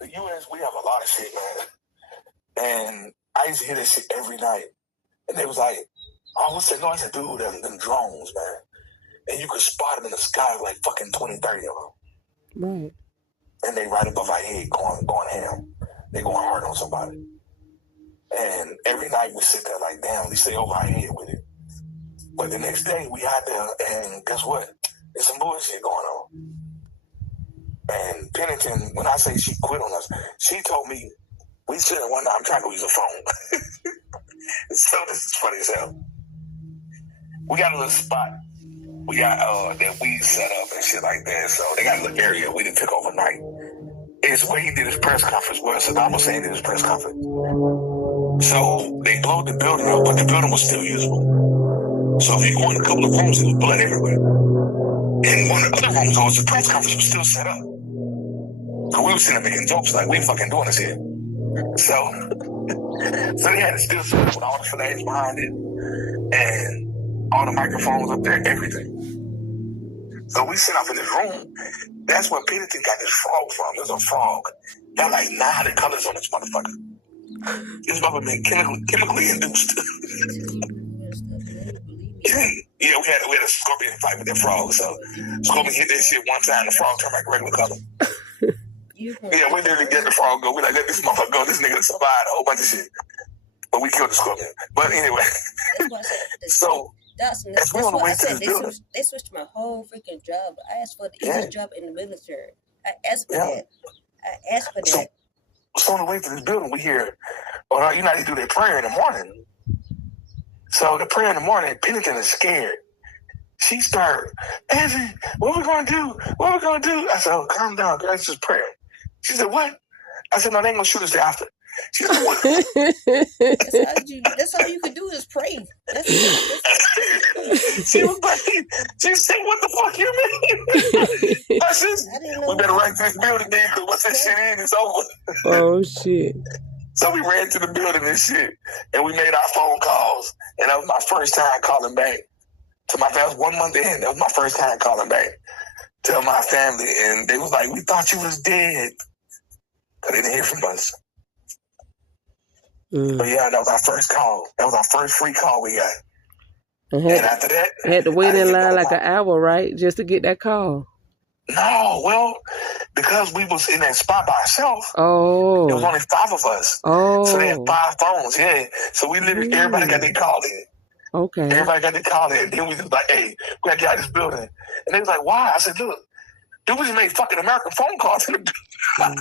the U.S., we have a lot of shit, man. And I used to hear that shit every night. And they was like, oh, what's that noise? I said, dude, them drones, man. And you could spot them in the sky like fucking 20, 30 of them. Right. And they right above our head going ham. They going hard on somebody. And every night we sit there like, damn, we stay over our head with it. But the next day we out there and guess what? There's some bullshit going on. And Pennington, when I say she quit on us, she told me, we said one night, I'm trying to use a phone. So this is funny as hell. We got a little spot. We got that weed set up and shit like that. So they got a little area we didn't pick overnight. It's where he did his press conference, where Saddam Hussein did his press conference. So they blew the building up, but the building was still usable. So if you go in a couple of rooms, there was blood everywhere. In one of the other rooms, the press conference was still set up. So we were sitting there making jokes like, we fucking doing this here. So they had it still set up with all the flags behind it and all the microphones up there, everything. So we sit up in this room. That's where Pennington got this frog from. There's a frog. Got like 900 colors on this motherfucker. This motherfucker been chemically induced. Yeah, we had a scorpion fight with that frog. So Scorpion hit that shit one time, the frog turned back regular color. Yeah, we didn't get the frog go. We like, let this motherfucker go. This nigga survived a whole bunch of shit. But we killed the scorpion. But anyway. So that's we on the way to this building. They switched my whole freaking job. I asked for the easiest job in the military. I asked for that. I asked for that. So on the way to this building, we hear, well, you know how they do their prayer in the morning. So the prayer in the morning, Pennington is scared. She started, Angie, what we gonna do? What we gonna do? I said, oh, calm down, girl, it's just prayer. She said, what? I said, no, they ain't gonna shoot us there after. She said, what? That's all you can do is pray. She was like, she said, what the fuck you mean? I said, we better rank this building then, because once that shit in, it's over. Oh, shit. So we ran to the building and shit, and we made our phone calls, and that was my first time calling back to my family. 1 month in, that was my first time calling back to my family, and they was like, we thought you was dead, because they didn't hear from us. But yeah, that was our first call. That was our first free call we got. And after that, had to wait in line like an hour, right, just to get that call. No, well, because we was in that spot by ourselves. Oh. There was only 5 of us. Oh. So they had 5 phones, yeah. So we literally, everybody got their call in. Okay. Everybody got their call in. And then we was like, hey, we got to get out of this building. And they was like, why? I said, look, dude, we just made fucking American phone calls. Wow.